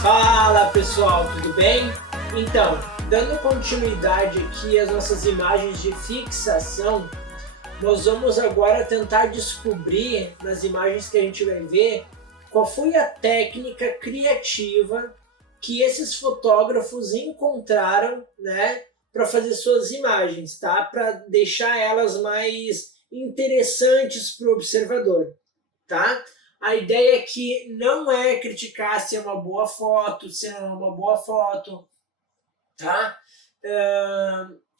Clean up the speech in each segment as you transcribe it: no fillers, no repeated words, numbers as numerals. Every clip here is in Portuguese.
Fala pessoal, tudo bem? Então, dando continuidade aqui às nossas imagens de fixação, nós vamos agora tentar descobrir nas imagens que a gente vai ver qual foi a técnica criativa que esses fotógrafos encontraram, né, para fazer suas imagens, tá? Para deixar elas mais interessantes para o observador, tá? A ideia aqui não é criticar se é uma boa foto, se não é uma boa foto, tá?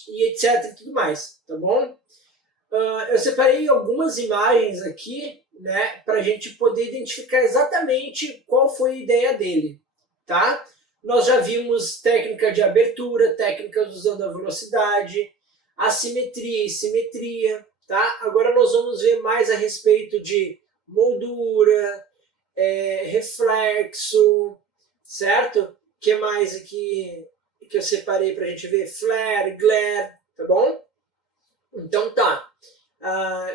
E etc e tudo mais, tá bom? Eu separei algumas imagens aqui, né, para a gente poder identificar exatamente qual foi a ideia dele, tá? Nós já vimos técnica de abertura, técnicas usando a velocidade, assimetria e simetria, tá? Agora nós vamos ver mais a respeito de moldura, reflexo, certo? O que mais aqui que eu separei para a gente ver? Flare, glare, tá bom? Então tá.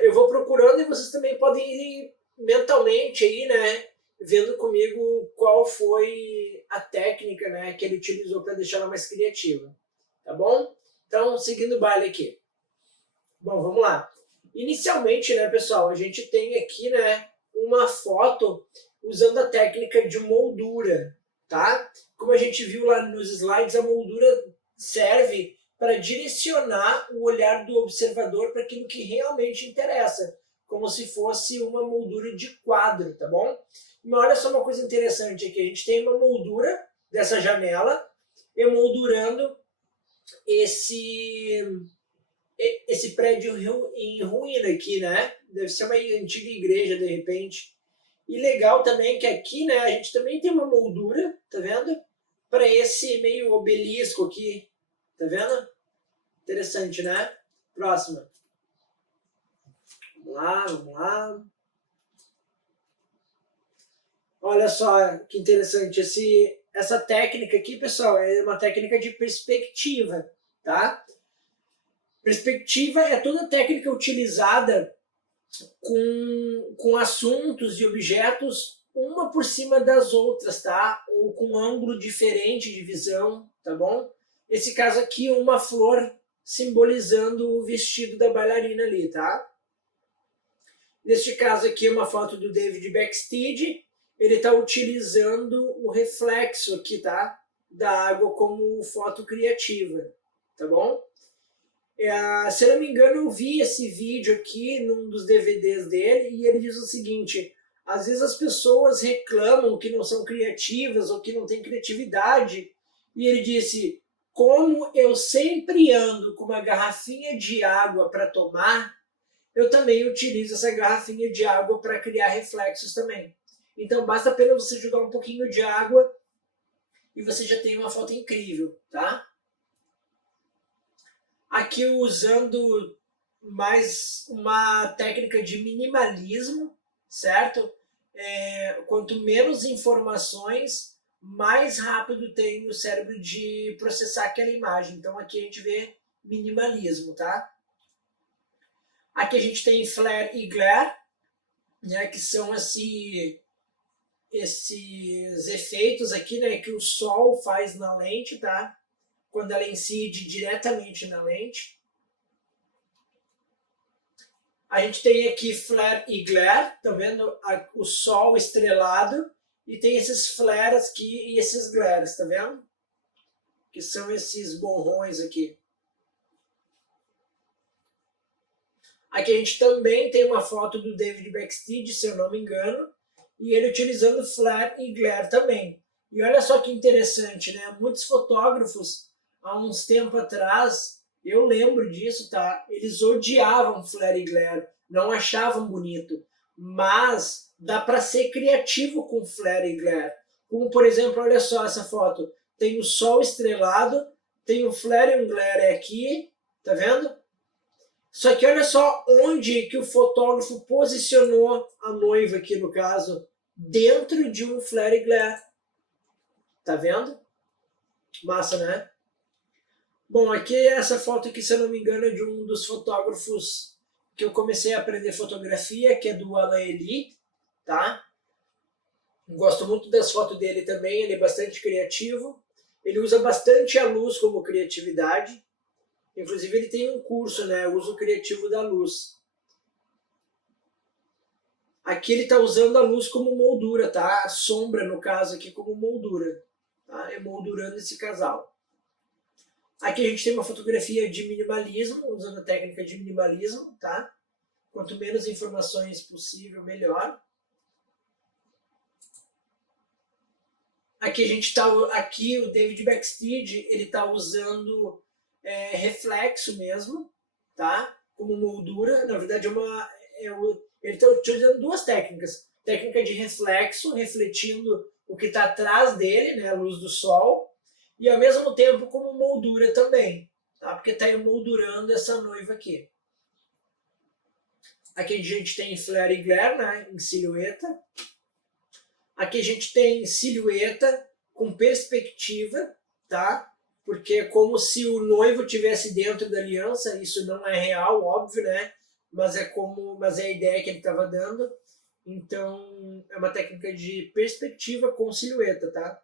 Eu vou procurando e vocês também podem ir mentalmente aí, né? Vendo comigo qual foi a técnica, né, que ele utilizou para deixar ela mais criativa, tá bom? Então, seguindo o baile aqui. Bom, vamos lá. Inicialmente, né, pessoal, a gente tem aqui, né, uma foto usando a técnica de moldura, tá? Como a gente viu lá nos slides, a moldura serve para direcionar o olhar do observador para aquilo que realmente interessa, como se fosse uma moldura de quadro, tá bom? Mas olha só uma coisa interessante aqui, a gente tem uma moldura dessa janela emoldurando esse prédio em ruína aqui, né? Deve ser uma antiga igreja, de repente. E legal também que aqui, né, a gente também tem uma moldura, tá vendo? Para esse meio obelisco aqui, tá vendo? Interessante, né? Próxima. Vamos lá, vamos lá. Olha só que interessante. Essa técnica aqui, pessoal, é uma técnica de perspectiva, tá? Perspectiva é toda técnica utilizada com assuntos e objetos uma por cima das outras, tá? Ou com um ângulo diferente de visão, tá bom? Esse caso aqui, uma flor simbolizando o vestido da bailarina ali, tá? Neste caso aqui é uma foto do David Backsteed, ele está utilizando o reflexo aqui, tá? Da água como foto criativa, tá bom? Se eu não me engano, eu vi esse vídeo aqui num dos DVDs dele e ele diz o seguinte: às vezes as pessoas reclamam que não são criativas ou que não têm criatividade, e ele disse: como eu sempre ando com uma garrafinha de água para tomar, eu também utilizo essa garrafinha de água para criar reflexos também. Então basta apenas você jogar um pouquinho de água e você já tem uma foto incrível, tá? Aqui usando mais uma técnica de minimalismo, certo? Quanto menos informações, mais rápido tem o cérebro de processar aquela imagem. Então aqui a gente vê minimalismo, tá? Aqui a gente tem flare e glare, né, que são esses efeitos aqui, né, que o sol faz na lente, tá? Quando ela incide diretamente na lente. A gente tem aqui flare e glare, tá vendo? O sol estrelado, e tem esses flares aqui e esses glares, tá vendo? Que são esses borrões aqui. Aqui a gente também tem uma foto do David Backsteed, se eu não me engano, e ele utilizando flare e glare também. E olha só que interessante, né? Muitos fotógrafos, há uns tempos atrás, eu lembro disso, tá? Eles odiavam flare e glare, não achavam bonito. Mas dá para ser criativo com flare e glare. Como, por exemplo, olha só essa foto. Tem o sol estrelado, tem o flare e glare aqui, tá vendo? Só que olha só onde que o fotógrafo posicionou a noiva aqui, no caso, dentro de um flare e glare. Tá vendo? Massa, né? Bom, aqui essa foto aqui, se eu não me engano, é de um dos fotógrafos que eu comecei a aprender fotografia, que é do Alan Eli, tá? Gosto muito das fotos dele também, ele é bastante criativo. Ele usa bastante a luz como criatividade. Inclusive ele tem um curso, né? Uso criativo da luz. Aqui ele está usando a luz como moldura, tá? A sombra, no caso, aqui como moldura. Tá? Emoldurando esse casal. Aqui a gente tem uma fotografia de minimalismo, usando a técnica de minimalismo, tá? Quanto menos informações possível, melhor. Aqui a gente tá, aqui o David Backsteed, ele tá usando reflexo mesmo, tá? Como moldura. Na verdade ele está utilizando duas técnicas. Técnica de reflexo, refletindo o que está atrás dele, né, a luz do sol, e ao mesmo tempo como moldura também, tá? Porque está emoldurando essa noiva aqui. Aqui a gente tem flare e glare, né, em silhueta. Aqui a gente tem silhueta com perspectiva, tá? Porque é como se o noivo tivesse dentro da aliança. Isso não é real, óbvio, né? Mas é a ideia que ele estava dando. Então é uma técnica de perspectiva com silhueta, tá?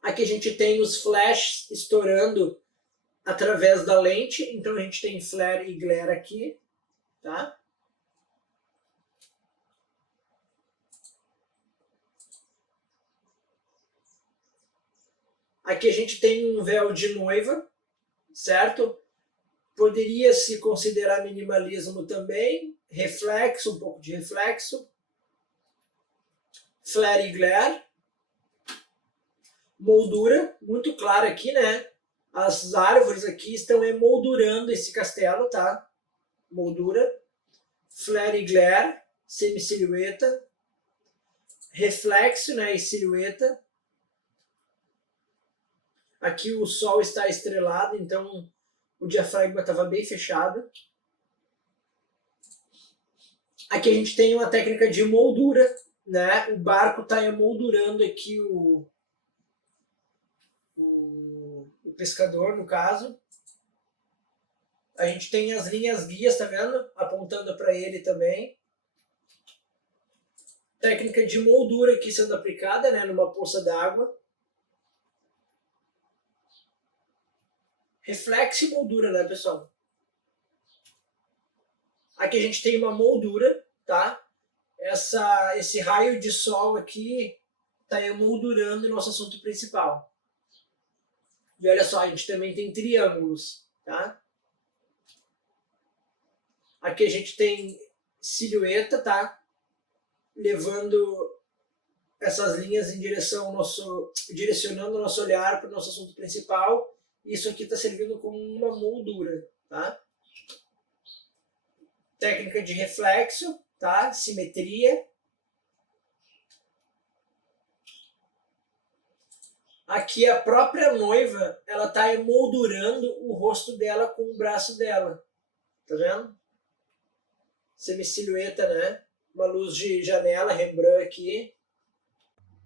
Aqui a gente tem os flashes estourando através da lente. Então a gente tem flare e glare aqui, tá? Aqui a gente tem um véu de noiva, certo? Poderia se considerar minimalismo também, reflexo, um pouco de reflexo, flare e glare, moldura, muito clara aqui, né? As árvores aqui estão emoldurando esse castelo, tá? Moldura, flare e glare, semi-silhueta, reflexo, né? E silhueta. Aqui o sol está estrelado, então o diafragma estava bem fechado. Aqui a gente tem uma técnica de moldura, né? O barco está emoldurando aqui o pescador, no caso. A gente tem as linhas guias, tá vendo? Apontando para ele também. Técnica de moldura aqui sendo aplicada, né? Numa poça d'água. Reflexo e moldura, né, pessoal? Aqui a gente tem uma moldura, tá? Esse raio de sol aqui está emoldurando o nosso assunto principal. E olha só, a gente também tem triângulos, tá? Aqui a gente tem silhueta, tá? Levando essas linhas em direção ao direcionando o nosso olhar para o nosso assunto principal. Isso aqui está servindo como uma moldura, tá? Técnica de reflexo, tá? Simetria. Aqui a própria noiva, ela está emoldurando o rosto dela com o braço dela. Tá vendo? Semi-silhueta, né? Uma luz de janela, Rembrandt aqui.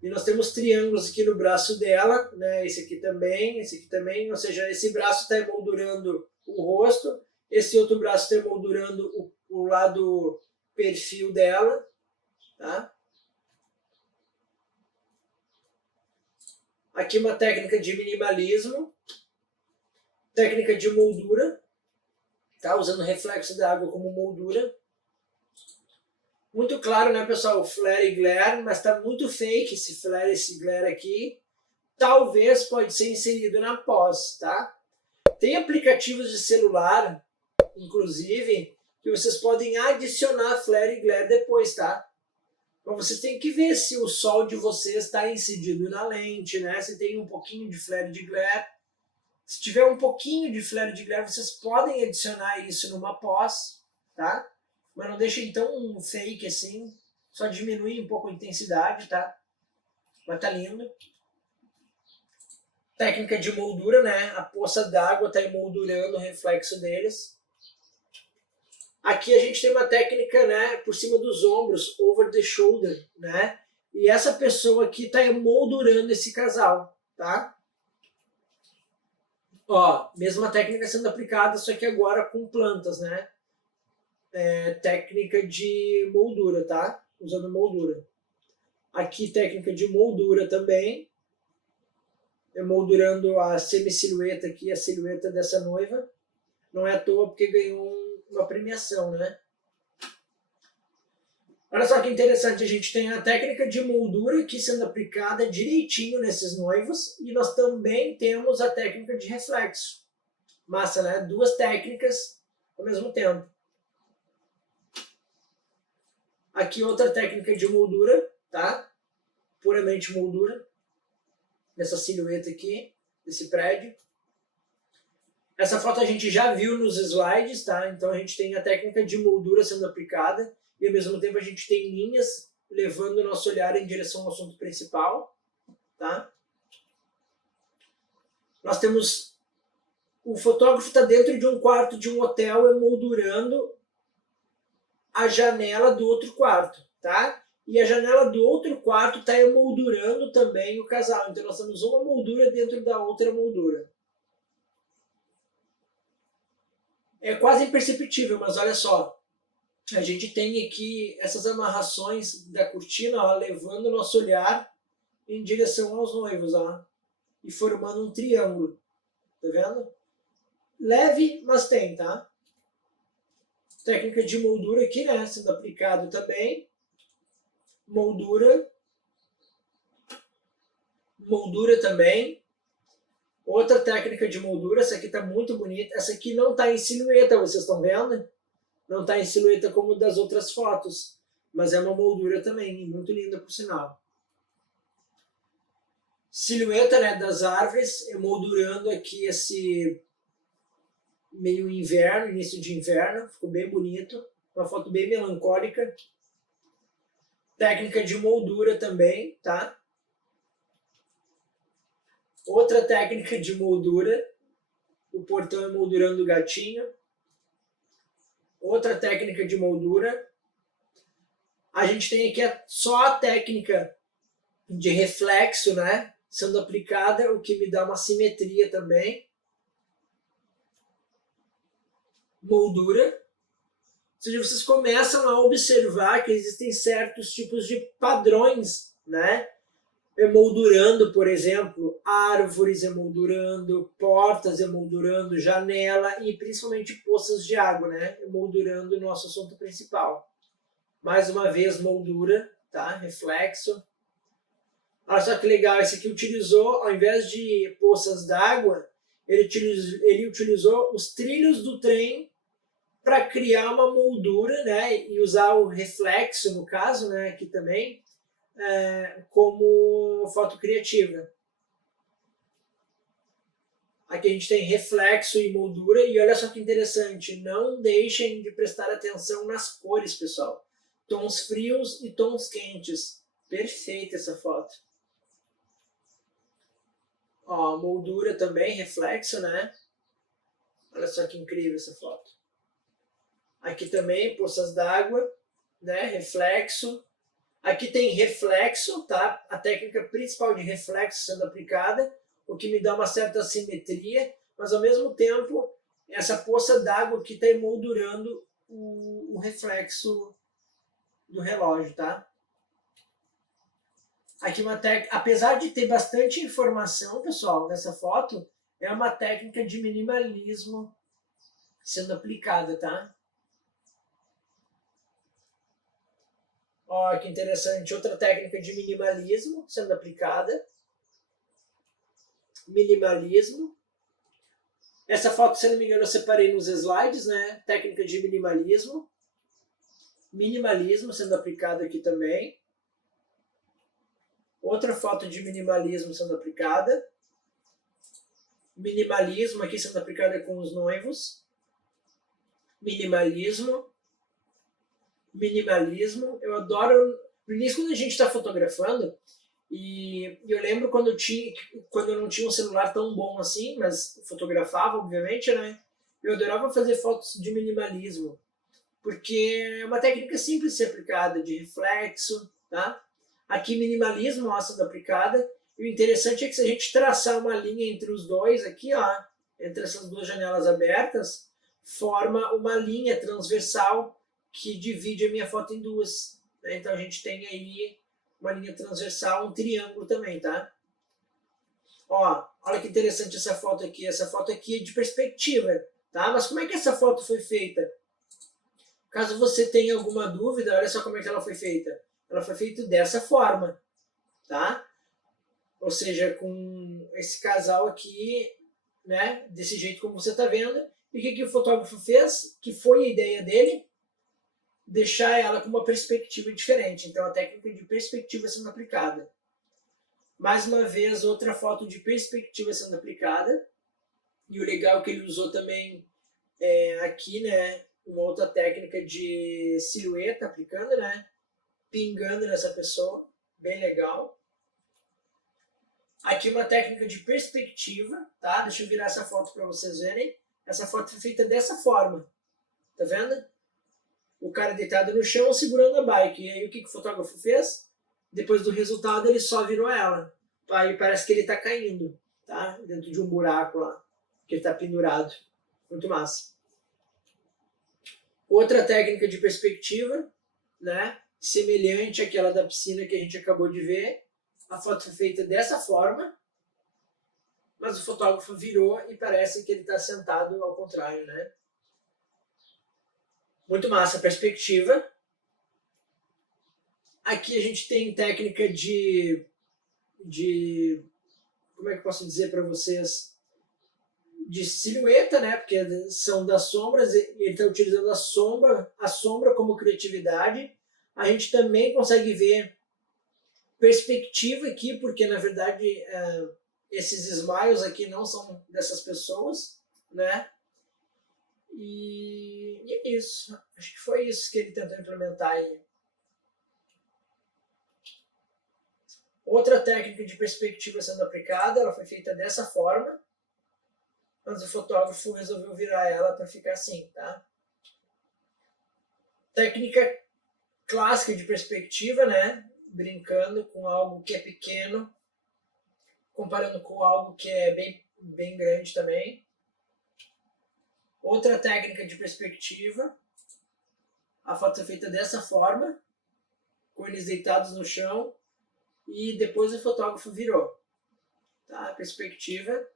E nós temos triângulos aqui no braço dela, né? Esse aqui também. Ou seja, esse braço está emoldurando o rosto, esse outro braço está emoldurando o lado perfil dela, tá? Aqui uma técnica de minimalismo, técnica de moldura, tá? Usando reflexo da água como moldura. Muito claro, né, pessoal? Flare e glare, mas tá muito fake esse flare e esse glare aqui. Talvez pode ser inserido na pós, tá? Tem aplicativos de celular, inclusive, que vocês podem adicionar flare e glare depois, tá? Então vocês têm que ver se o sol de vocês está incidido na lente, né? Se tem um pouquinho de flare de glare. Se tiver um pouquinho de flare de glare, vocês podem adicionar isso numa pós, tá? Mas não deixem tão fake assim. Só diminui um pouco a intensidade, tá? Mas tá lindo. Técnica de moldura, né? A poça d'água está emoldurando o reflexo deles. Aqui a gente tem uma técnica, né, por cima dos ombros, over the shoulder, né? E essa pessoa aqui está emoldurando esse casal, tá? Ó, mesma técnica sendo aplicada, só que agora com plantas, né? Técnica de moldura, tá? Usando moldura. Aqui técnica de moldura também. Eu moldurando a semi-silhueta aqui, a silhueta dessa noiva. Não é à toa porque ganhou uma premiação, né? Olha só que interessante, a gente tem a técnica de moldura aqui sendo aplicada direitinho nesses noivos e nós também temos a técnica de reflexo. Massa, né? Duas técnicas ao mesmo tempo. Aqui outra técnica de moldura, tá? Puramente moldura. Nessa silhueta aqui, desse prédio. Essa foto a gente já viu nos slides, tá? Então a gente tem a técnica de moldura sendo aplicada e ao mesmo tempo a gente tem linhas levando o nosso olhar em direção ao assunto principal, tá? Nós temos... O fotógrafo está dentro de um quarto de um hotel emoldurando a janela do outro quarto, tá? E a janela do outro quarto está emoldurando também o casal. Então nós temos uma moldura dentro da outra moldura. É quase imperceptível, mas olha só. A gente tem aqui essas amarrações da cortina, ó, levando o nosso olhar em direção aos noivos, ó, e formando um triângulo. Tá vendo? Leve, mas tem, tá? Técnica de moldura aqui, né? Sendo aplicado também. Moldura. Moldura também. Outra técnica de moldura, essa aqui tá muito bonita. Essa aqui não tá em silhueta, vocês estão vendo? Não tá em silhueta como das outras fotos. Mas é uma moldura também, muito linda por sinal. Silhueta, né, das árvores, emoldurando aqui esse meio inverno, início de inverno. Ficou bem bonito. Uma foto bem melancólica. Técnica de moldura também, tá? Outra técnica de moldura, o portão emoldurando o gatinho. Outra técnica de moldura. A gente tem aqui só a técnica de reflexo, né? Sendo aplicada, o que me dá uma simetria também. Moldura. Ou seja, vocês começam a observar que existem certos tipos de padrões, né? Emoldurando, por exemplo, árvores emoldurando, portas emoldurando, janela e principalmente poças de água, né? Emoldurando o nosso assunto principal. Mais uma vez, moldura, tá? Reflexo. Olha só que legal, esse aqui utilizou, ao invés de poças d'água, ele utilizou os trilhos do trem para criar uma moldura, né? E usar o reflexo, no caso, né? Aqui também, como foto criativa. Aqui a gente tem reflexo e moldura, e olha só que interessante, não deixem de prestar atenção nas cores, pessoal. Tons frios e tons quentes. Perfeita essa foto. Ó, moldura também, reflexo, né? Olha só que incrível essa foto. Aqui também, poças d'água, né? Reflexo. Aqui tem reflexo, tá? A técnica principal de reflexo sendo aplicada, o que me dá uma certa simetria, mas ao mesmo tempo, essa poça d'água aqui está emoldurando o reflexo do relógio, tá? Aqui uma técnica, apesar de ter bastante informação, pessoal, nessa foto, é uma técnica de minimalismo sendo aplicada, tá? Ó, que interessante, outra técnica de minimalismo sendo aplicada. Minimalismo. Essa foto, se não me engano, eu separei nos slides, né? Técnica de minimalismo. Minimalismo sendo aplicado aqui também. Outra foto de minimalismo sendo aplicada. Minimalismo aqui sendo aplicada com os noivos. Minimalismo. Minimalismo. Eu adoro... No início, quando a gente está fotografando, e eu lembro quando eu não tinha um celular tão bom assim, mas fotografava, obviamente, né? Eu adorava fazer fotos de minimalismo, porque é uma técnica simples de ser aplicada, de reflexo, tá? Aqui minimalismo, ó, sendo aplicada. E o interessante é que se a gente traçar uma linha entre os dois aqui, ó, entre essas duas janelas abertas, forma uma linha transversal que divide a minha foto em duas. Né? Então a gente tem aí uma linha transversal, um triângulo também, tá? Ó, olha que interessante essa foto aqui. Essa foto aqui é de perspectiva, tá? Mas como é que essa foto foi feita? Caso você tenha alguma dúvida, olha só como é que ela foi feita. Ela foi feita dessa forma, tá? Ou seja, com esse casal aqui, né? Desse jeito como você está vendo. E o que o fotógrafo fez? Que foi a ideia dele? Deixar ela com uma perspectiva diferente. Então a técnica de perspectiva sendo aplicada. Mais uma vez, outra foto de perspectiva sendo aplicada. E o legal é que ele usou também aqui, né? Uma outra técnica de silhueta aplicando, né? Pingando nessa pessoa. Bem legal. Aqui uma técnica de perspectiva, tá? Deixa eu virar essa foto para vocês verem. Essa foto foi feita dessa forma. Tá vendo? O cara deitado no chão segurando a bike. E aí o que o fotógrafo fez? Depois do resultado ele só virou ela. Aí parece que ele está caindo, tá? Dentro de um buraco lá. Que ele está pendurado. Muito massa. Outra técnica de perspectiva, né? Semelhante àquela da piscina que a gente acabou de ver. A foto foi feita dessa forma, mas o fotógrafo virou e parece que ele está sentado ao contrário, né? Muito massa a perspectiva. Aqui a gente tem técnica de como é que eu posso dizer para vocês? De silhueta, né? Porque são das sombras, ele está utilizando a sombra como criatividade. A gente também consegue ver perspectiva aqui, porque na verdade esses smiles aqui não são dessas pessoas, né? E é isso. Acho que foi isso que ele tentou implementar aí. Outra técnica de perspectiva sendo aplicada, ela foi feita dessa forma, mas o fotógrafo resolveu virar ela para ficar assim, tá? Técnica clássica de perspectiva, né? Brincando com algo que é pequeno, comparando com algo que é bem grande também. Outra técnica de perspectiva, a foto é feita dessa forma, com eles deitados no chão, e depois o fotógrafo virou. Tá? Perspectiva.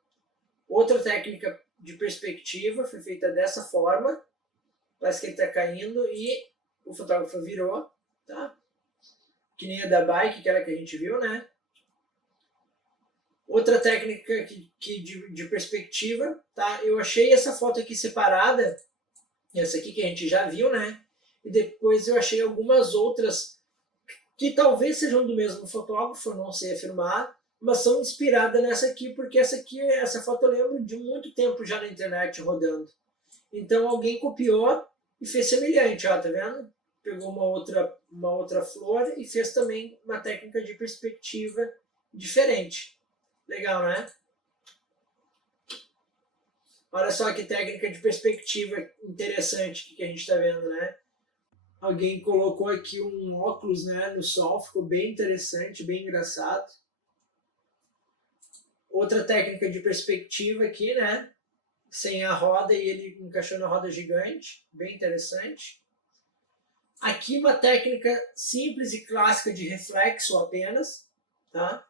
Outra técnica de perspectiva foi feita dessa forma, parece que ele está caindo, e o fotógrafo virou, tá? Que nem a da bike, que era a que a gente viu, né? Outra técnica de perspectiva, tá? Eu achei essa foto aqui separada, essa aqui que a gente já viu, né? E depois eu achei algumas outras que talvez sejam do mesmo fotógrafo, não sei afirmar, mas são inspiradas nessa aqui, porque essa foto eu lembro de muito tempo já na internet rodando. Então alguém copiou e fez semelhante, ó, tá vendo? Pegou uma outra flor e fez também uma técnica de perspectiva diferente. Legal, né? Olha só que técnica de perspectiva interessante que a gente está vendo, né? Alguém colocou aqui um óculos, né, no sol, ficou bem interessante, bem engraçado. Outra técnica de perspectiva aqui, né? Sem a roda e ele encaixou na roda gigante, bem interessante. Aqui uma técnica simples e clássica de reflexo apenas, tá?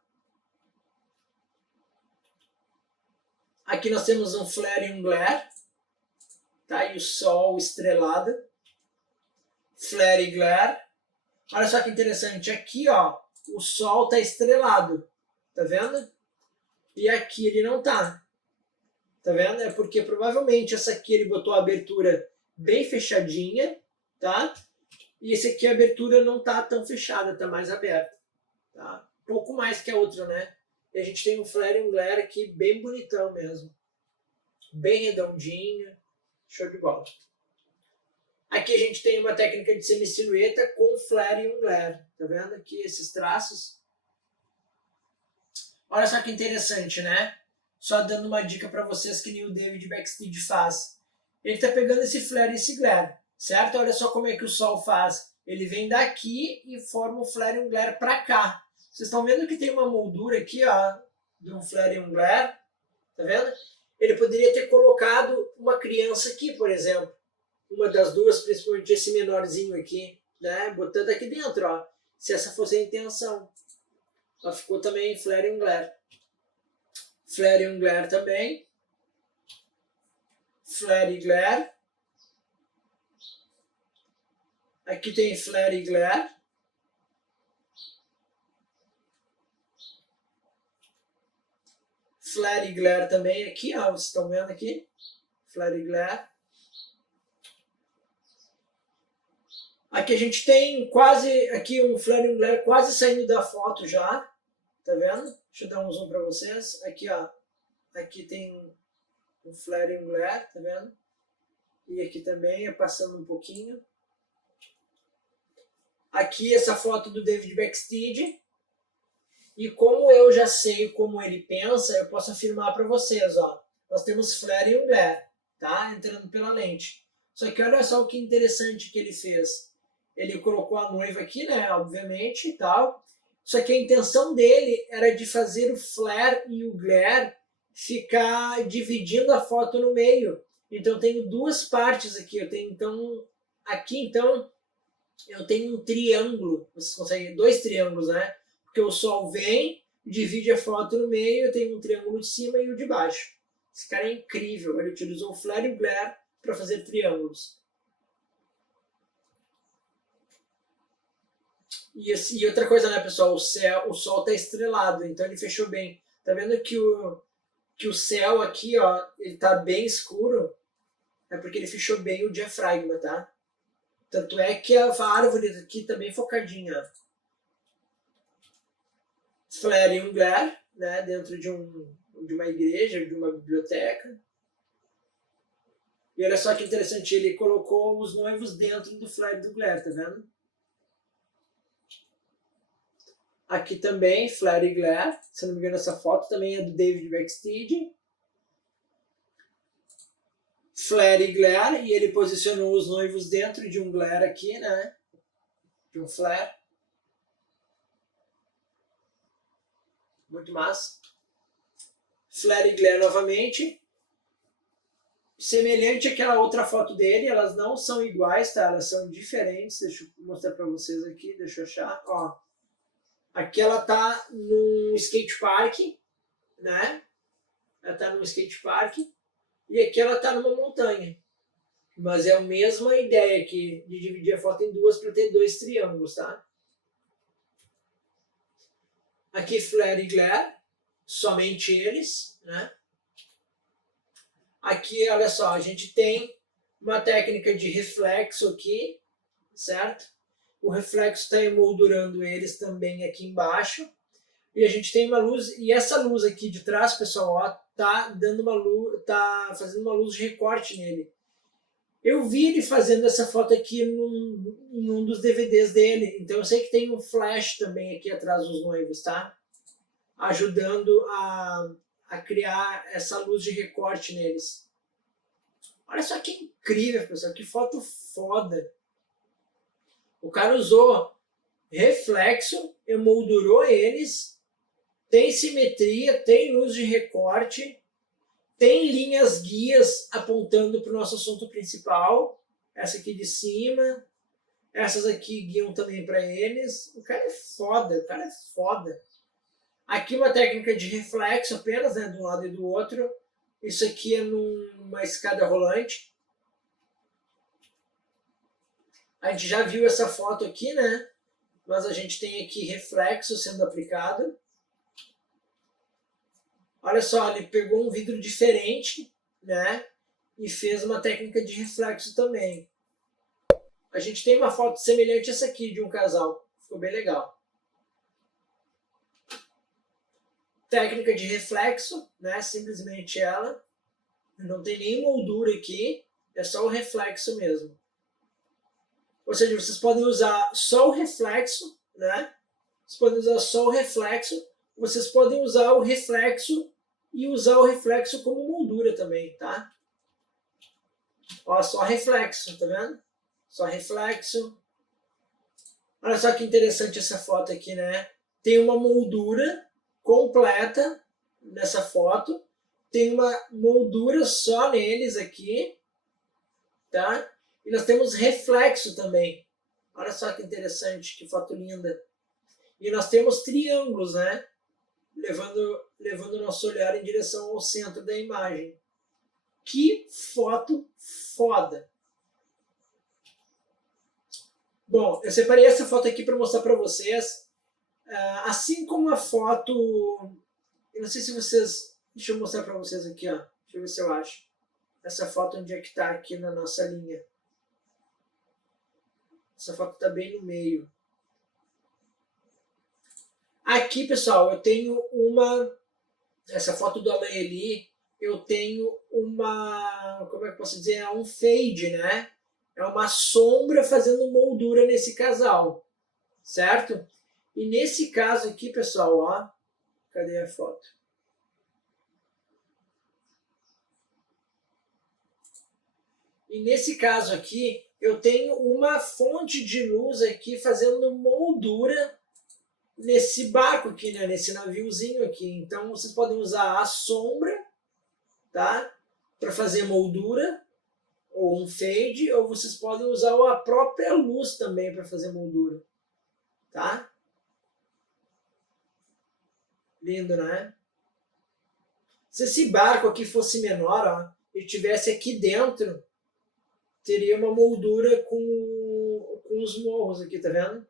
Aqui nós temos um flare e um glare, tá? E o sol estrelado. Flare e glare. Olha só que interessante, aqui ó, o sol está estrelado, tá vendo? E aqui ele não tá, tá vendo? É porque provavelmente essa aqui ele botou a abertura bem fechadinha, tá? E esse aqui a abertura não tá tão fechada, tá mais aberta, tá? Pouco mais que a outra, né? E a gente tem um flare e um glare aqui bem bonitão mesmo, bem redondinho, show de bola. Aqui a gente tem uma técnica de semi-silhueta com flare e um glare. Tá vendo aqui esses traços? Olha só que interessante, né? Só dando uma dica para vocês que nem o David Backsteed faz. Ele tá pegando esse flare e esse glare, certo? Olha só como é que o sol faz. Ele vem daqui e forma um flare e um glare para cá. Vocês estão vendo que tem uma moldura aqui, ó, de um flare e um glare? Tá vendo? ele poderia ter colocado uma criança aqui, por exemplo. Uma das duas, principalmente esse menorzinho aqui, né? Botando aqui dentro, ó. Se essa fosse a intenção. Ela ficou também flare and glare. Flare and glare também. Flare e glare. Aqui tem flare e glare. Flare e glare também aqui, ó, vocês estão vendo aqui? Flare e glare. Aqui a gente tem quase, aqui um flare e glare quase saindo da foto já, tá vendo? Deixa eu dar um zoom para vocês. Aqui, ó, aqui tem um flare e glare, tá vendo? E aqui também é passando um pouquinho. Aqui essa foto do David Backsteed. E como eu já sei como ele pensa, eu posso afirmar para vocês, ó. Nós temos flare e glare, tá? Entrando pela lente. Só que olha só o que interessante que ele fez. Ele colocou a noiva aqui, né? Obviamente e tal. Só que a intenção dele era de fazer o flare e o glare ficar dividindo a foto no meio. Então eu tenho duas partes aqui. Eu tenho então eu tenho um triângulo. Vocês conseguem dois triângulos, né? Porque o sol vem, divide a foto no meio, eu tenho um triângulo de cima e o de baixo. Esse cara é incrível, ele utilizou o flare e o glare para fazer triângulos. E outra coisa, né, pessoal, o sol está estrelado, então ele fechou bem. Tá vendo que o céu aqui, ó, ele tá bem escuro, é porque ele fechou bem o diafragma, tá? Tanto é que a árvore aqui tá bem focadinha, ó. Flare e glare, né, dentro de uma igreja, de uma biblioteca. E olha só que interessante, ele colocou os noivos dentro do flare e do glare, tá vendo? Aqui também, flare e glare, se não me engano essa foto também é do David Backsteed. Flare e glare, e ele posicionou os noivos dentro de um glare aqui, né? De um flare. Muito massa. Flare e glare novamente. Semelhante àquela outra foto dele, elas não são iguais, tá? Elas são diferentes. Deixa eu mostrar para vocês aqui, deixa eu achar. Ó, aqui ela tá num skate park, né? Ela tá num skate park. E aqui ela tá numa montanha. Mas é a mesma ideia aqui de dividir a foto em duas para ter dois triângulos, tá? Aqui flare e glare, somente eles, né? Aqui, olha só, a gente tem uma técnica de reflexo aqui, certo? O reflexo está emoldurando eles também aqui embaixo. E a gente tem uma luz, e essa luz aqui de trás, pessoal, ó, tá dando uma luz, tá fazendo uma luz de recorte nele. Eu vi ele fazendo essa foto aqui em um dos DVDs dele, então eu sei que tem um flash também aqui atrás dos noivos, tá? Ajudando a criar essa luz de recorte neles. Olha só que incrível, pessoal, que foto foda. O cara usou reflexo, emoldurou eles, tem simetria, tem luz de recorte, tem linhas guias apontando para o nosso assunto principal. Essa aqui de cima, essas aqui guiam também para eles. O cara é foda, o cara é foda. Aqui uma técnica de reflexo apenas, né, de um lado e do outro. Isso aqui é numa escada rolante. A gente já viu essa foto aqui, né? Mas a gente tem aqui reflexo sendo aplicado. Olha só, ele pegou um vidro diferente, né? E fez uma técnica de reflexo também. A gente tem uma foto semelhante a essa aqui de um casal. Ficou bem legal. Técnica de reflexo, né? Simplesmente ela. Não tem nem moldura aqui. É só o reflexo mesmo. Ou seja, vocês podem usar só o reflexo, né? Vocês podem usar só o reflexo. Vocês podem usar o reflexo e usar o reflexo como moldura também, tá? Ó, só reflexo, tá vendo? Só reflexo. Olha só que interessante essa foto aqui, né? Tem uma moldura completa nessa foto tem uma moldura só neles aqui, tá? E nós temos reflexo também. Olha só que interessante, que foto linda. E nós temos triângulos, né? Levando o nosso olhar em direção ao centro da imagem. Que foto foda! Bom, eu separei essa foto aqui para mostrar para vocês. Assim como a foto... Eu não sei se vocês... Deixa eu mostrar para vocês aqui, ó. Deixa eu ver se eu acho. Essa foto onde é que está aqui na nossa linha. Essa foto está bem no meio. Aqui, pessoal, eu tenho essa foto do Alain Eli, eu tenho como é que eu posso dizer? É um fade, né? É uma sombra fazendo moldura nesse casal, certo? E nesse caso aqui, pessoal, ó, cadê a foto? E nesse caso aqui, eu tenho uma fonte de luz aqui fazendo moldura nesse barco aqui, né? Nesse naviozinho aqui. Então vocês podem usar a sombra, tá? Para fazer moldura, ou um fade, ou vocês podem usar a própria luz também para fazer moldura, tá? Lindo, né? Se esse barco aqui fosse menor, ó, e tivesse aqui dentro, teria uma moldura com os morros aqui, tá vendo?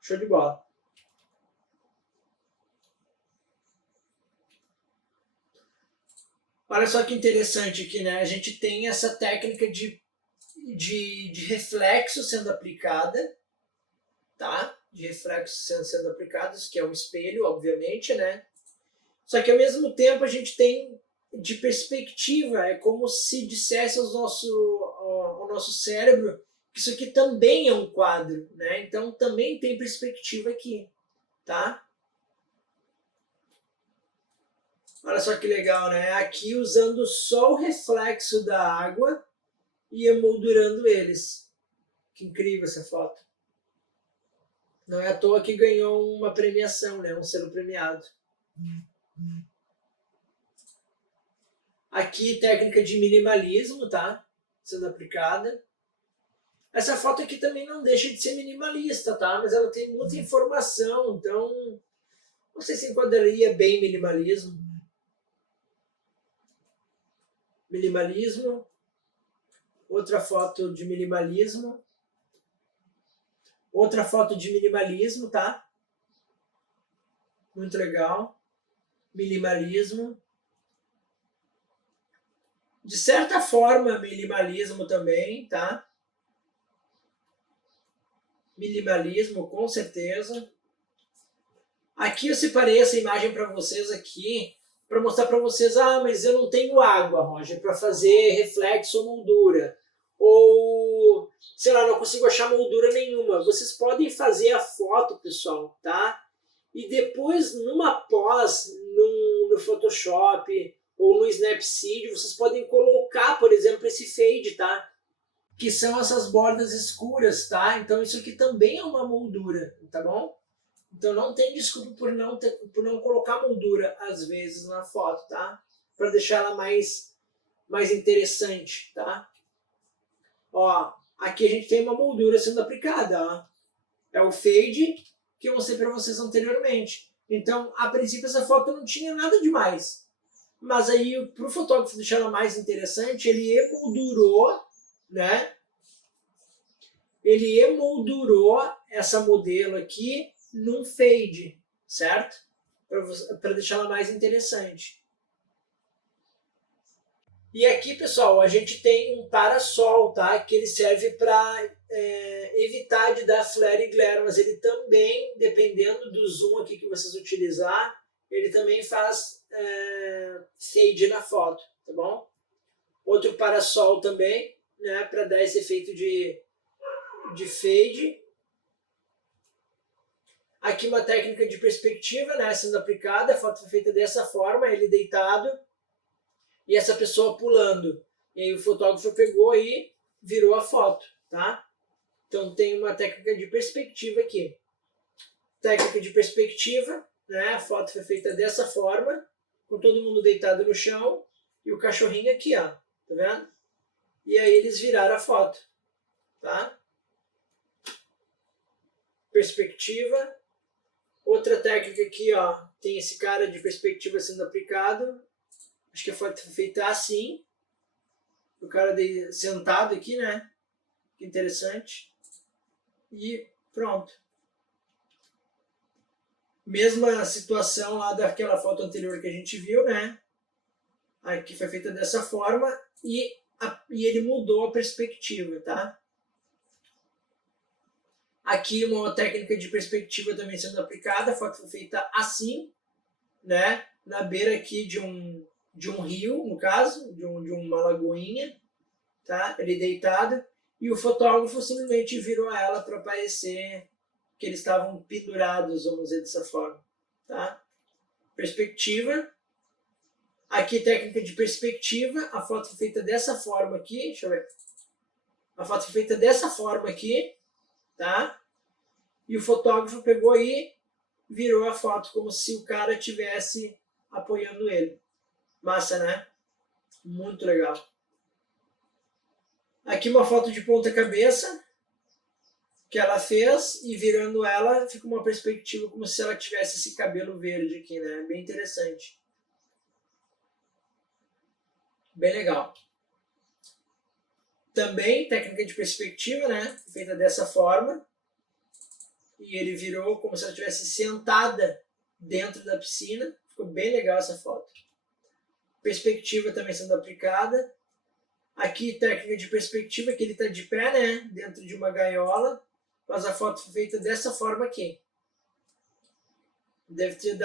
Show de bola. Olha só que interessante aqui, né? A gente tem essa técnica de reflexo sendo aplicada, tá? De reflexo sendo aplicados, que é um espelho, obviamente, né? Só que ao mesmo tempo a gente tem de perspectiva, é como se dissesse ao nosso cérebro que isso aqui também é um quadro, né? Então também tem perspectiva aqui, tá? Olha só que legal, né? Aqui usando só o reflexo da água e emoldurando eles. Que incrível essa foto. Não é à toa que ganhou uma premiação, né? Um selo premiado. Aqui, técnica de minimalismo, tá? Sendo aplicada. Essa foto aqui também não deixa de ser minimalista, tá? Mas ela tem muita informação, então não sei se enquadraria bem minimalismo. Minimalismo. Outra foto de minimalismo. Outra foto de minimalismo, tá? Muito legal. Minimalismo. De certa forma, minimalismo também, tá? Minimalismo, com certeza. Aqui eu separei essa imagem para vocês aqui, para mostrar para vocês, mas eu não tenho água, Roger, para fazer reflexo ou moldura. Ou, sei lá, não consigo achar moldura nenhuma. Vocês podem fazer a foto, pessoal, tá? E depois, numa pós, no Photoshop ou no Snapseed, vocês podem colocar, por exemplo, esse fade, tá? Que são essas bordas escuras, tá? Então isso aqui também é uma moldura, tá bom? Então não tem desculpa por não colocar moldura às vezes na foto, tá? Para deixar ela mais interessante, tá? Ó, aqui a gente tem uma moldura sendo aplicada, ó. É o fade que eu mostrei para vocês anteriormente. Então, a princípio essa foto não tinha nada demais. Mas aí, para o fotógrafo deixar ela mais interessante, ele emoldurou, né? Ele emoldurou essa modelo aqui num fade, certo? Para deixar ela mais interessante. E aqui, pessoal, a gente tem um parasol, tá? Que ele serve para evitar de dar flare e glare, mas ele também, dependendo do zoom aqui que vocês utilizar, ele também faz fade na foto, tá bom? Outro parasol também, né? Para dar esse efeito de fade. Aqui uma técnica de perspectiva, né, sendo aplicada, a foto foi feita dessa forma, ele deitado e essa pessoa pulando. E aí o fotógrafo pegou e virou a foto, tá? Então tem uma técnica de perspectiva aqui. Técnica de perspectiva, né, a foto foi feita dessa forma com todo mundo deitado no chão e o cachorrinho aqui, ó, tá vendo? E aí eles viraram a foto, tá? Perspectiva. Outra técnica aqui, ó, tem esse cara de perspectiva sendo aplicado. Acho que a foto foi feita assim. O cara sentado aqui, né? Que interessante. E pronto. Mesma situação lá daquela foto anterior que a gente viu, né? Aqui foi feita dessa forma e ele mudou a perspectiva, tá? Aqui uma técnica de perspectiva também sendo aplicada, a foto foi feita assim, né? Na beira aqui de um rio, no caso, de uma lagoinha, tá? Ele deitado, e o fotógrafo simplesmente virou ela para parecer que eles estavam pendurados, vamos dizer dessa forma, tá? Perspectiva. Aqui técnica de perspectiva, a foto foi feita dessa forma aqui, deixa eu ver. A foto foi feita dessa forma aqui, tá? E o fotógrafo pegou aí, virou a foto como se o cara estivesse apoiando ele. Massa, né? Muito legal. Aqui uma foto de ponta cabeça que ela fez e virando ela fica uma perspectiva como se ela tivesse esse cabelo verde aqui, né? Bem interessante. Bem legal. Também técnica de perspectiva, né? Feita dessa forma. E ele virou como se ela estivesse sentada dentro da piscina. Ficou bem legal essa foto. Perspectiva também sendo aplicada. Aqui técnica de perspectiva, que ele está de pé, né? Dentro de uma gaiola. Mas a foto foi feita dessa forma aqui. Deve ter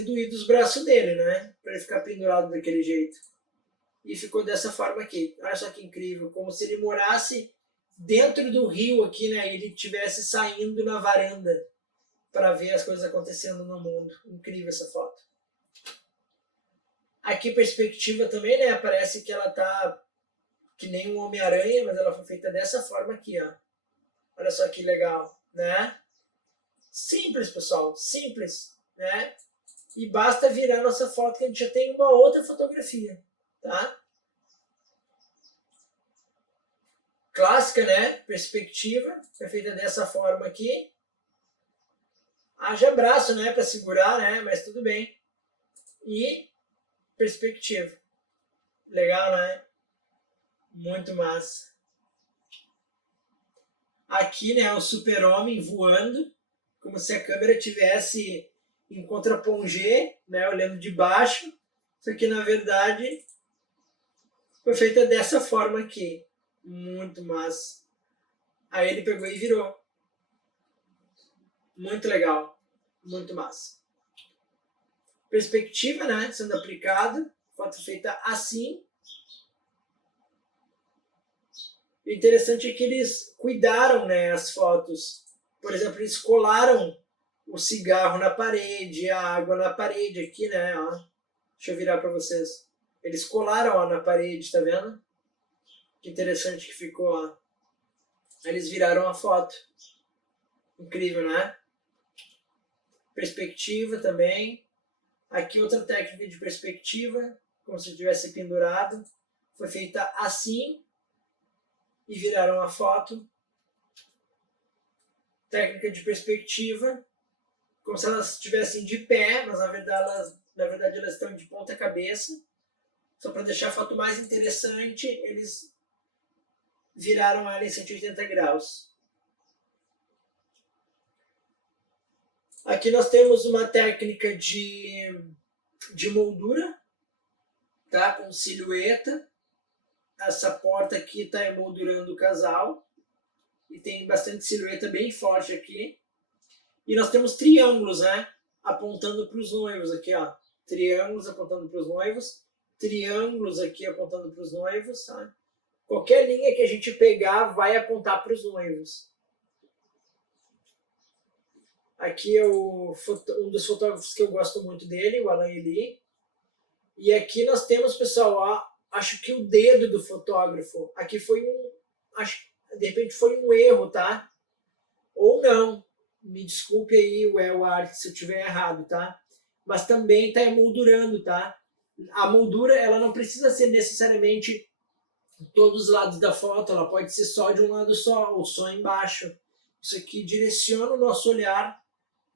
doído os braços dele, né? Para ele ficar pendurado daquele jeito. E ficou dessa forma aqui. Olha só que incrível. Como se ele morasse dentro do rio aqui, né? E ele estivesse saindo na varanda para ver as coisas acontecendo no mundo. Incrível essa foto. Aqui perspectiva também, né? Parece que ela tá que nem um Homem-Aranha, mas ela foi feita dessa forma aqui, ó. Olha só que legal, né? Simples, pessoal. Simples, né? E basta virar nossa foto que a gente já tem uma outra fotografia, tá? Clássica, né? Perspectiva, é feita dessa forma aqui. Haja braço, né? Para segurar, né? Mas tudo bem. E perspectiva. Legal, né? Muito massa. Aqui, né? O super-homem voando, como se a câmera tivesse em contrapongé, né? Olhando de baixo. Só que, na verdade, foi feita dessa forma aqui. Muito massa. Aí ele pegou e virou. Muito legal. Muito massa. Perspectiva, né? Sendo aplicado. Foto feita assim. O interessante é que eles cuidaram, né, as fotos. Por exemplo, eles colaram o cigarro na parede, a água na parede aqui, né? Ó. Deixa eu virar para vocês. Eles colaram ó, na parede, tá vendo? Que interessante que ficou, ó. Eles viraram a foto. Incrível, né? Perspectiva também. Aqui outra técnica de perspectiva, como se tivesse pendurado. Foi feita assim e viraram a foto. Técnica de perspectiva, como se elas estivessem de pé, mas na verdade elas estão de ponta cabeça. Só para deixar a foto mais interessante, eles viraram ela em 180 graus. Aqui nós temos uma técnica de moldura, tá? Com silhueta. Essa porta aqui está emoldurando o casal. E tem bastante silhueta bem forte aqui. E nós temos triângulos, né? Apontando para os noivos aqui, ó. Triângulos apontando para os noivos. Triângulos aqui apontando para os noivos, tá? Qualquer linha que a gente pegar vai apontar para os noivos. Aqui é um dos fotógrafos que eu gosto muito dele, o Alan Ely. E aqui nós temos, pessoal, ó, acho que o dedo do fotógrafo. Aqui foi de repente foi um erro, tá? Ou não. Me desculpe aí, o Art, se eu estiver errado, tá? mas também está emoldurando, tá? A moldura, ela não precisa ser necessariamente todos os lados da foto, ela pode ser só de um lado só, ou só embaixo. Isso aqui direciona o nosso olhar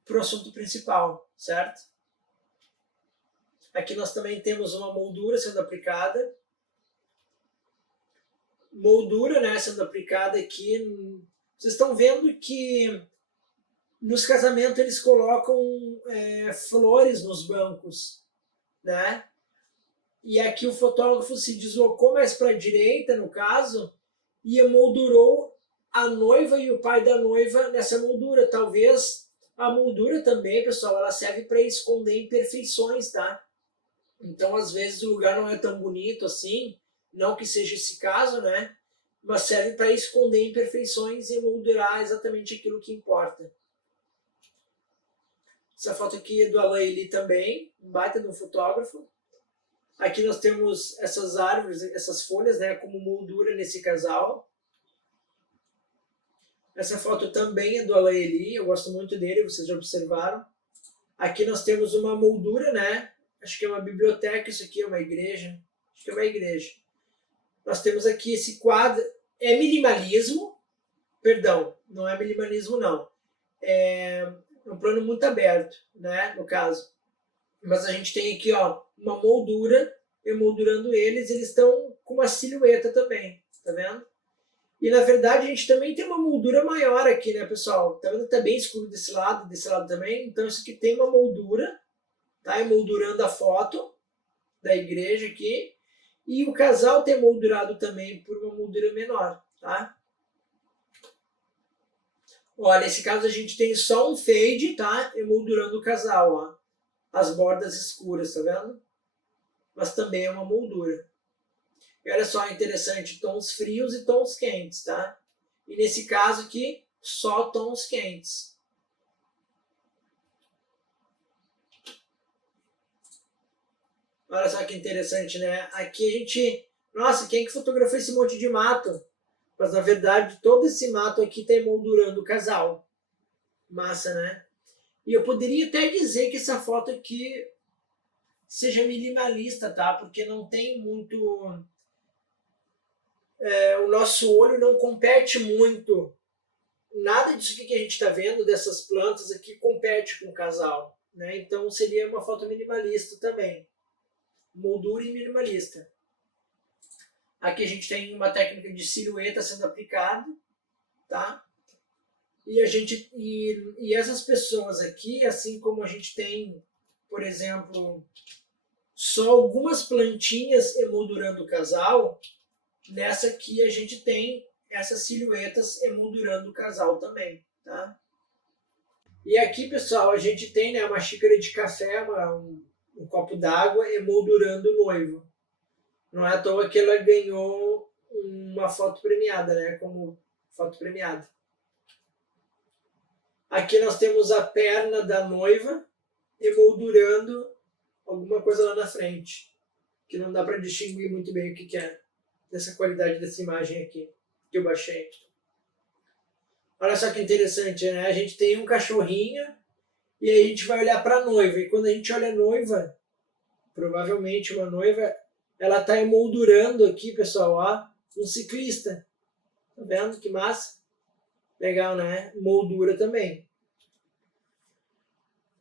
para o assunto principal, certo? Aqui nós também temos uma moldura sendo aplicada. Moldura, né, sendo aplicada aqui. Vocês estão vendo que nos casamentos eles colocam flores nos bancos, né? E aqui o fotógrafo se deslocou mais para a direita, no caso, e emoldurou a noiva e o pai da noiva nessa moldura. Talvez a moldura também, pessoal, ela serve para esconder imperfeições, tá? Então, às vezes, o lugar não é tão bonito assim, não que seja esse caso, né? Mas serve para esconder imperfeições e emoldurar exatamente aquilo que importa. Essa foto aqui é do Alain Ely também, um baita de um fotógrafo. Aqui nós temos essas árvores, essas folhas, né, como moldura nesse casal. Essa foto também é do Alain Ely, eu gosto muito dele, vocês já observaram. Aqui nós temos uma moldura, né? Acho que é uma biblioteca, isso aqui é uma igreja. Acho que é uma igreja. Nós temos aqui esse quadro, é minimalismo, perdão, não é minimalismo não. É um plano muito aberto, né, no caso. Mas a gente tem aqui, ó, uma moldura, emoldurando eles estão com uma silhueta também, tá vendo? E na verdade a gente também tem uma moldura maior aqui, né, pessoal? Tá vendo? Tá bem escuro desse lado também. Então isso aqui tem uma moldura, tá emoldurando a foto da igreja aqui. E o casal tem moldurado também por uma moldura menor, tá? Olha, nesse caso a gente tem só um fade, tá? Emoldurando o casal, ó. As bordas escuras, tá vendo? Mas também é uma moldura. E olha só, interessante, tons frios e tons quentes, tá? E nesse caso aqui, só tons quentes. Olha só que interessante, né? Aqui a gente... Nossa, quem que fotografou esse monte de mato? Mas na verdade, todo esse mato aqui está emoldurando o casal. Massa, né? E eu poderia até dizer que essa foto aqui seja minimalista, tá? Porque não tem muito... o nosso olho não compete muito. Nada disso aqui que a gente está vendo, dessas plantas aqui, compete com o casal, né? Então seria uma foto minimalista também. Moldura e minimalista. Aqui a gente tem uma técnica de silhueta sendo aplicada, tá? E essas pessoas aqui, assim como a gente tem, por exemplo, só algumas plantinhas emoldurando o casal, nessa aqui a gente tem essas silhuetas emoldurando o casal também, tá? E aqui, pessoal, a gente tem, né, uma xícara de café, um copo d'água emoldurando o noivo. Não é à toa que ela ganhou uma foto premiada, né, como foto premiada. Aqui nós temos a perna da noiva emoldurando alguma coisa lá na frente, que não dá para distinguir muito bem o que é dessa qualidade dessa imagem aqui, que eu baixei. Olha só que interessante, né? A gente tem um cachorrinho e aí a gente vai olhar para a noiva. E quando a gente olha a noiva, provavelmente uma noiva, ela está emoldurando aqui, pessoal, ó, um ciclista. Tá vendo? Que massa. Legal, né? Moldura também.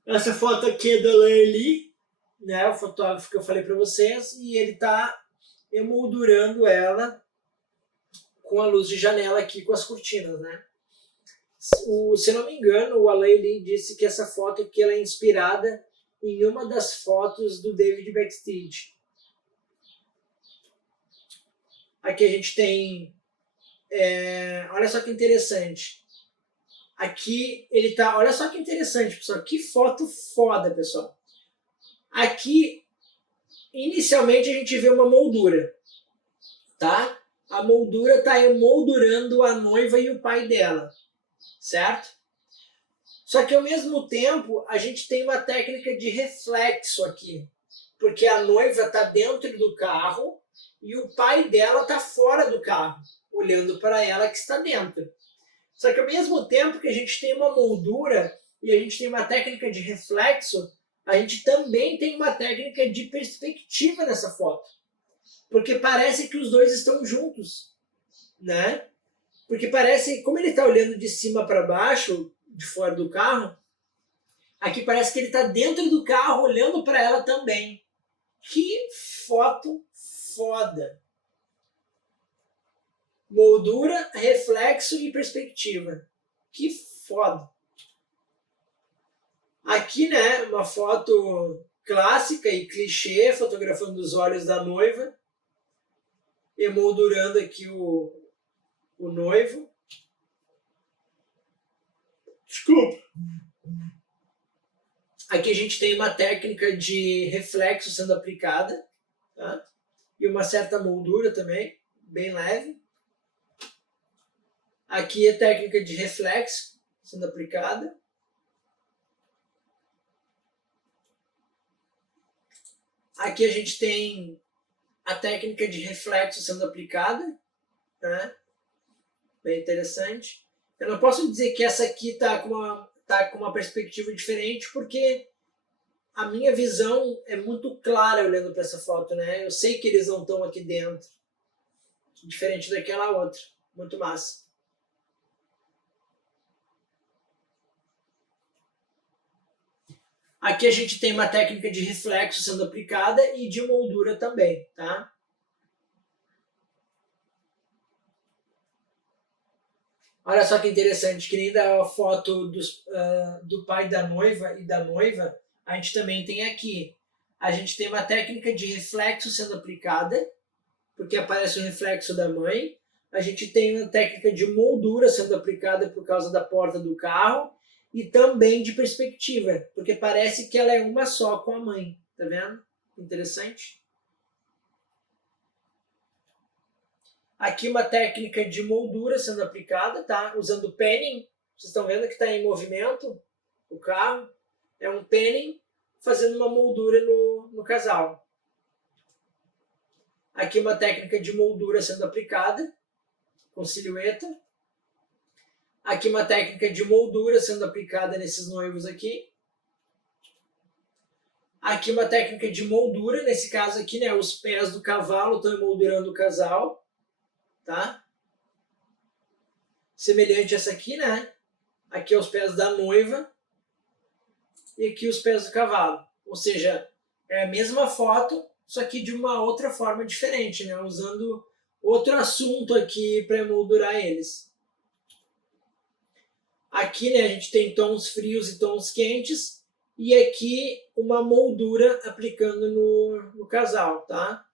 Essa foto aqui é do Alain Ely, né? O fotógrafo que eu falei para vocês. E ele está emoldurando ela com a luz de janela aqui, com as cortinas, né? Se não me engano, o Alain Ely disse que essa foto aqui ela é inspirada em uma das fotos do David Backstage. Aqui a gente tem... olha só que interessante. Aqui ele tá... Olha só que interessante, pessoal. Que foto foda, pessoal. Aqui, inicialmente, a gente vê uma moldura. Tá? A moldura está emoldurando a noiva e o pai dela. Certo? Só que ao mesmo tempo a gente tem uma técnica de reflexo aqui, porque a noiva está dentro do carro e o pai dela está fora do carro, olhando para ela que está dentro. Só que ao mesmo tempo que a gente tem uma moldura e a gente tem uma técnica de reflexo, a gente também tem uma técnica de perspectiva nessa foto. Porque parece que os dois estão juntos, né? Porque parece, como ele está olhando de cima para baixo, de fora do carro, aqui parece que ele está dentro do carro olhando para ela também. Que foto foda! Moldura, reflexo e perspectiva. Que foda! Aqui, né, uma foto clássica e clichê, fotografando os olhos da noiva, emoldurando aqui o noivo. Desculpa. Aqui a gente tem uma técnica de reflexo sendo aplicada, tá? E uma certa moldura também, bem leve. Aqui a técnica de reflexo sendo aplicada. Aqui a gente tem a técnica de reflexo sendo aplicada, né? Bem interessante. Eu não posso dizer que essa aqui está com uma perspectiva diferente, porque a minha visão é muito clara olhando para essa foto, né? Eu sei que eles não estão aqui dentro, diferente daquela outra. Muito massa. Aqui a gente tem uma técnica de reflexo sendo aplicada e de moldura também, tá? Olha só que interessante, que nem da foto do pai da noiva e da noiva, a gente também tem aqui. A gente tem uma técnica de reflexo sendo aplicada, porque aparece o reflexo da mãe. A gente tem uma técnica de moldura sendo aplicada por causa da porta do carro. E também de perspectiva, porque parece que ela é uma só com a mãe. Tá vendo? Interessante. Aqui uma técnica de moldura sendo aplicada, tá? Usando penning. Vocês estão vendo que está em movimento o carro. É um penning fazendo uma moldura no casal. Aqui uma técnica de moldura sendo aplicada com silhueta. Aqui uma técnica de moldura sendo aplicada nesses noivos aqui. Aqui uma técnica de moldura, nesse caso aqui, né? Os pés do cavalo estão emoldurando o casal, tá? Semelhante a essa aqui, né? Aqui os pés da noiva e aqui os pés do cavalo. Ou seja, é a mesma foto, só que de uma outra forma diferente, né? Usando outro assunto aqui para emoldurar eles. Aqui, né, a gente tem tons frios e tons quentes. E aqui uma moldura aplicando no casal, tá?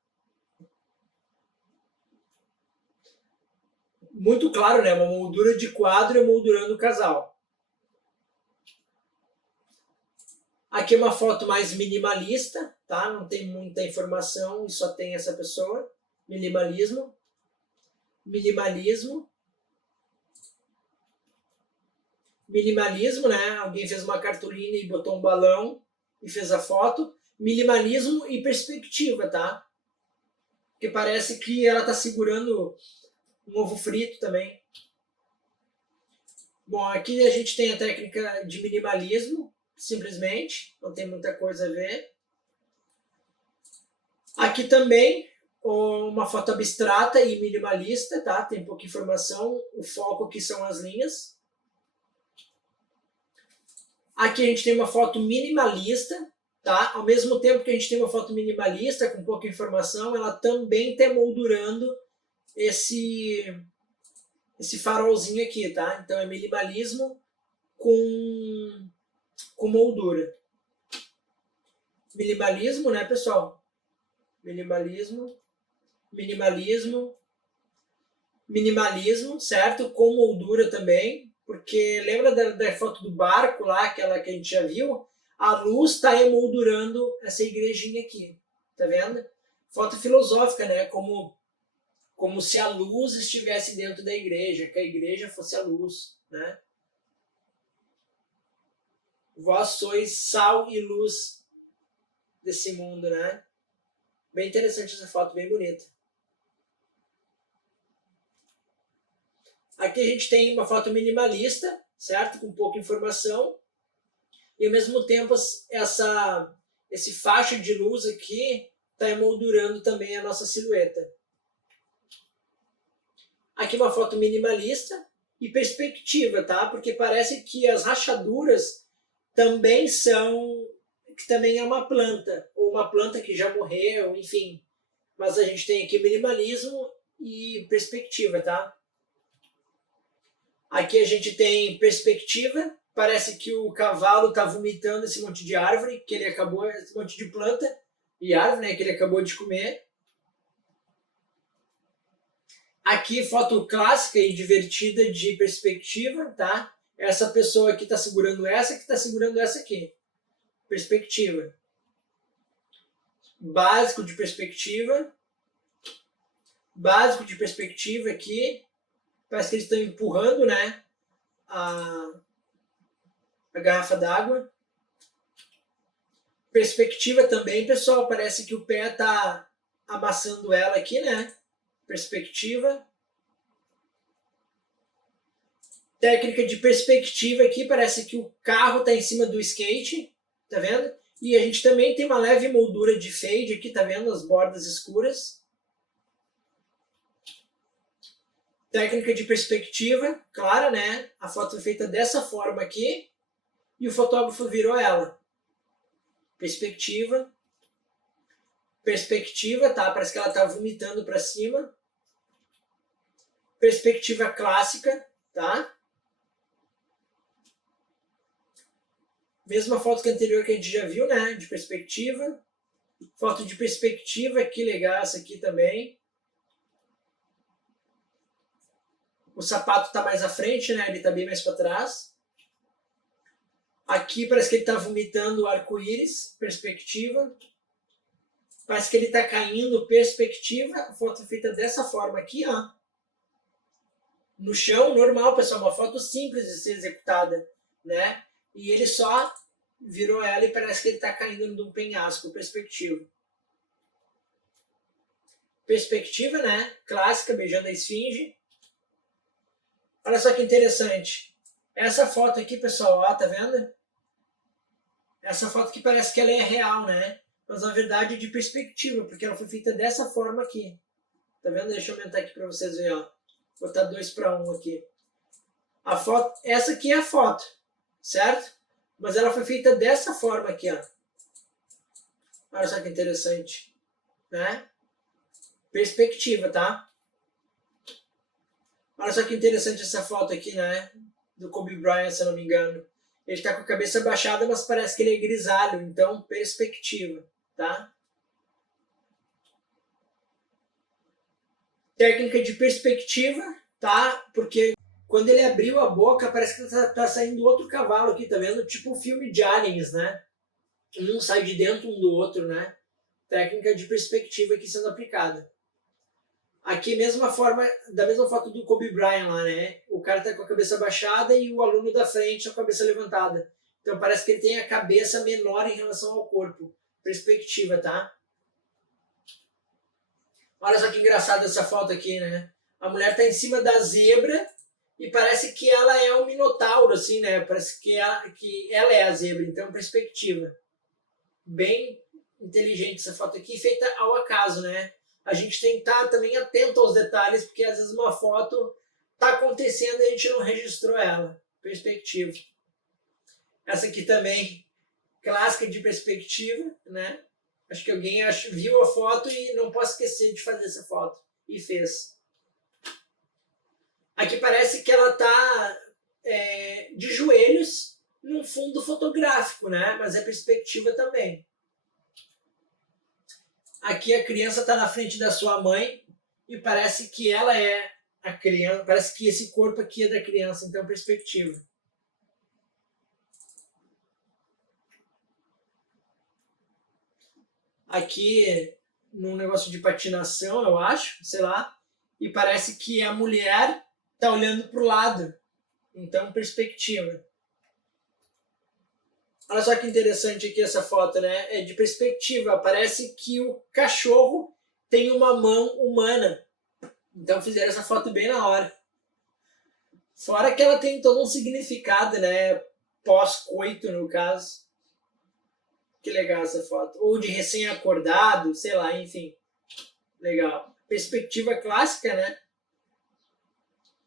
Muito claro, né? Uma moldura de quadro emoldurando o casal. Aqui é uma foto mais minimalista, tá? Não tem muita informação e só tem essa pessoa. Minimalismo. Minimalismo. Minimalismo, né? Alguém fez uma cartolina e botou um balão e fez a foto. Minimalismo e perspectiva, tá? Porque parece que ela tá segurando um ovo frito também. Bom, aqui a gente tem a técnica de minimalismo, simplesmente, não tem muita coisa a ver. Aqui também uma foto abstrata e minimalista, tá? Tem pouca informação, o foco aqui são as linhas. Aqui a gente tem uma foto minimalista, tá? Ao mesmo tempo que a gente tem uma foto minimalista com pouca informação, ela também está moldurando esse farolzinho aqui, tá? Então é minimalismo com moldura. Minimalismo, né, pessoal? Minimalismo, minimalismo, minimalismo, certo? Com moldura também, porque lembra da foto do barco lá, aquela que a gente já viu? A luz está emoldurando essa igrejinha aqui, tá vendo? Foto filosófica, né? Como se a luz estivesse dentro da igreja, que a igreja fosse a luz, né? Vós sois sal e luz desse mundo, né? Bem interessante essa foto, bem bonita. Aqui a gente tem uma foto minimalista, certo? Com pouca informação. e ao mesmo tempo esse faixa de luz aqui está emoldurando também a nossa silhueta. Aqui uma foto minimalista e perspectiva, tá? Porque parece que as rachaduras também que também é uma planta, ou uma planta que já morreu, enfim. Mas a gente tem aqui minimalismo e perspectiva, tá? Aqui a gente tem perspectiva, parece que o cavalo está vomitando esse monte de árvore, que ele acabou, esse monte de planta e árvore, né, que ele acabou de comer. Aqui, foto clássica e divertida de perspectiva, tá? Essa pessoa aqui está segurando essa, que está segurando essa aqui. Perspectiva. Básico de perspectiva. Básico de perspectiva aqui. Parece que eles estão empurrando, né? A garrafa d'água. Perspectiva também, pessoal. Parece que o pé está amassando ela aqui, né? Perspectiva. Técnica de perspectiva aqui, parece que o carro está em cima do skate, tá vendo? E a gente também tem uma leve moldura de fade aqui, tá vendo? As bordas escuras. Técnica de perspectiva, clara, né? A foto foi feita dessa forma aqui e o fotógrafo virou ela. Perspectiva. Perspectiva, tá? Parece que ela tá vomitando para cima. Perspectiva clássica, tá? Mesma foto que a anterior que a gente já viu, né? De perspectiva. Foto de perspectiva, que legal essa aqui também. O sapato está mais à frente, né? Ele está bem mais para trás. Aqui parece que ele está vomitando o arco-íris, perspectiva. Parece que ele está caindo, perspectiva. A foto é feita dessa forma aqui, ó. No chão, normal, pessoal. Uma foto simples de ser executada, né? E ele só virou ela e parece que ele está caindo de um penhasco, perspectiva. Perspectiva, né? Clássica, beijando a esfinge. Olha só que interessante. Essa foto aqui, pessoal, ó, tá vendo? Essa foto aqui parece que ela é real, né? Mas na verdade é de perspectiva, porque ela foi feita dessa forma aqui. Tá vendo? Deixa eu aumentar aqui para vocês verem, ó. Vou botar 2:1 aqui. A foto, essa aqui é a foto, certo? Mas ela foi feita dessa forma aqui, ó. Olha só que interessante, né? Perspectiva, tá? Olha só que interessante essa foto aqui, né? Do Kobe Bryant, se eu não me engano. Ele está com a cabeça baixada, mas parece que ele é grisalho. Então, perspectiva, tá? Técnica de perspectiva, tá? Porque quando ele abriu a boca, parece que tá saindo outro cavalo aqui, tá vendo? Tipo um filme de aliens, né? Um sai de dentro um do outro, né? Técnica de perspectiva aqui sendo aplicada. Aqui, da mesma foto do Kobe Bryant lá, né? O cara tá com a cabeça baixada e o aluno da frente com a cabeça levantada. Então parece que ele tem a cabeça menor em relação ao corpo. Perspectiva, tá? Olha só que engraçada essa foto aqui, né? A mulher tá em cima da zebra e parece que ela é um minotauro, assim, né? Parece que ela é a zebra. Então, perspectiva. Bem inteligente essa foto aqui, feita ao acaso, né? A gente tem que estar também atento aos detalhes, porque às vezes uma foto está acontecendo e a gente não registrou ela. Perspectiva. Essa aqui também, clássica de perspectiva, né? Acho que alguém viu a foto e não posso esquecer de fazer essa foto. E fez. Aqui parece que ela está de joelhos num fundo fotográfico, né? Mas é perspectiva também. Aqui a criança está na frente da sua mãe e parece que ela é a criança, parece que esse corpo aqui é da criança, então perspectiva. Aqui num negócio de patinação, eu acho, sei lá, e parece que a mulher está olhando para o lado, então perspectiva. Olha só que interessante aqui essa foto, né? É de perspectiva. Parece que o cachorro tem uma mão humana. Então fizeram essa foto bem na hora. Fora que ela tem todo um significado, né? pós-coito, no caso. Que legal essa foto. Ou de recém-acordado, sei lá, enfim. Legal. Perspectiva clássica, né?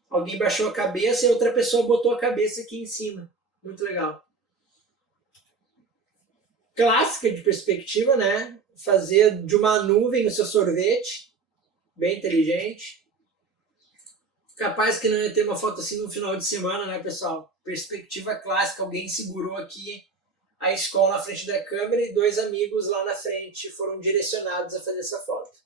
Alguém baixou a cabeça e outra pessoa botou a cabeça aqui em cima. Muito legal. Clássica de perspectiva, né? Fazer de uma nuvem o seu sorvete. Bem inteligente. Capaz que não ia ter uma foto assim no final de semana, né, pessoal? Perspectiva clássica. Alguém segurou aqui a escola na frente da câmera e dois amigos lá na frente foram direcionados a fazer essa foto.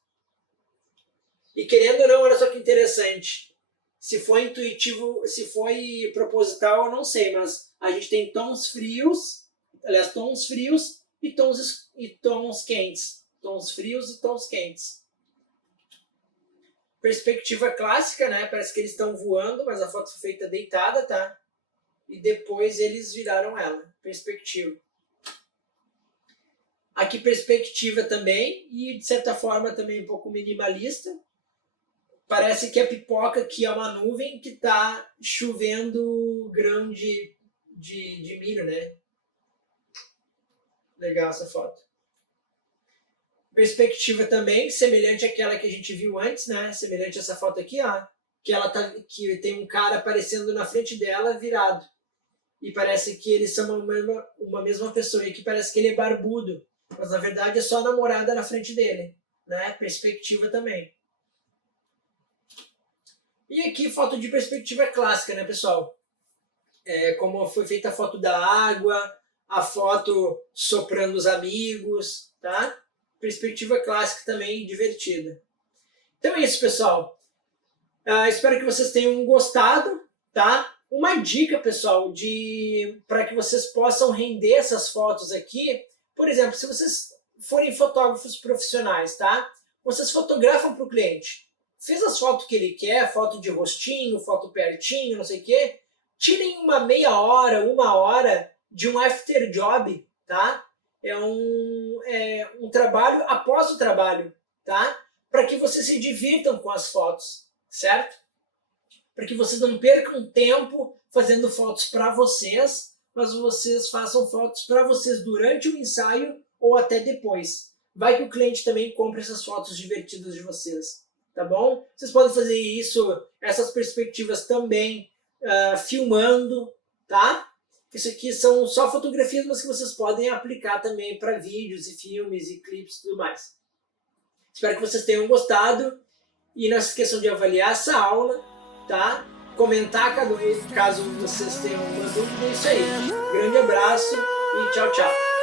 E querendo ou não, olha só que interessante. Se foi intuitivo, se foi proposital, eu não sei, mas a gente tem tons frios, aliás, tons frios e tons quentes. Tons frios e tons quentes. Perspectiva clássica, né? Parece que eles estão voando, mas a foto foi feita deitada, tá? E depois eles viraram ela. Perspectiva. Aqui perspectiva também, e de certa forma também um pouco minimalista. Parece que a pipoca aqui é uma nuvem que está chovendo grão de milho, né? Legal essa foto. Perspectiva também, semelhante àquela que a gente viu antes, né? Semelhante a essa foto aqui, ó. Que tem um cara aparecendo na frente dela virado. E parece que eles são uma mesma pessoa. E aqui parece que ele é barbudo. Mas na verdade é só a namorada na frente dele. Né? Perspectiva também. E aqui foto de perspectiva clássica, né, pessoal? Como foi feita a foto da água, a foto soprando os amigos, tá? Perspectiva clássica também divertida. Então é isso, pessoal. Espero que vocês tenham gostado, tá? Uma dica, pessoal, para que vocês possam render essas fotos aqui. Por exemplo, se vocês forem fotógrafos profissionais, tá? Vocês fotografam para o cliente. Fez as fotos que ele quer, foto de rostinho, foto pertinho, não sei o quê. Tirem uma meia hora, 1 hora de um after job, tá? É um trabalho após o trabalho, tá? Para que vocês se divirtam com as fotos, certo? Para que vocês não percam tempo fazendo fotos para vocês, mas vocês façam fotos para vocês durante o ensaio ou até depois. Vai que o cliente também compre essas fotos divertidas de vocês, tá bom? Vocês podem fazer isso, essas perspectivas também filmando, tá? Isso aqui são só fotografias, mas que vocês podem aplicar também para vídeos e filmes e clipes e tudo mais. Espero que vocês tenham gostado e não se esqueçam de avaliar essa aula, tá? Comentar caso vocês tenham uma dúvida. É isso aí. Grande abraço e tchau, tchau.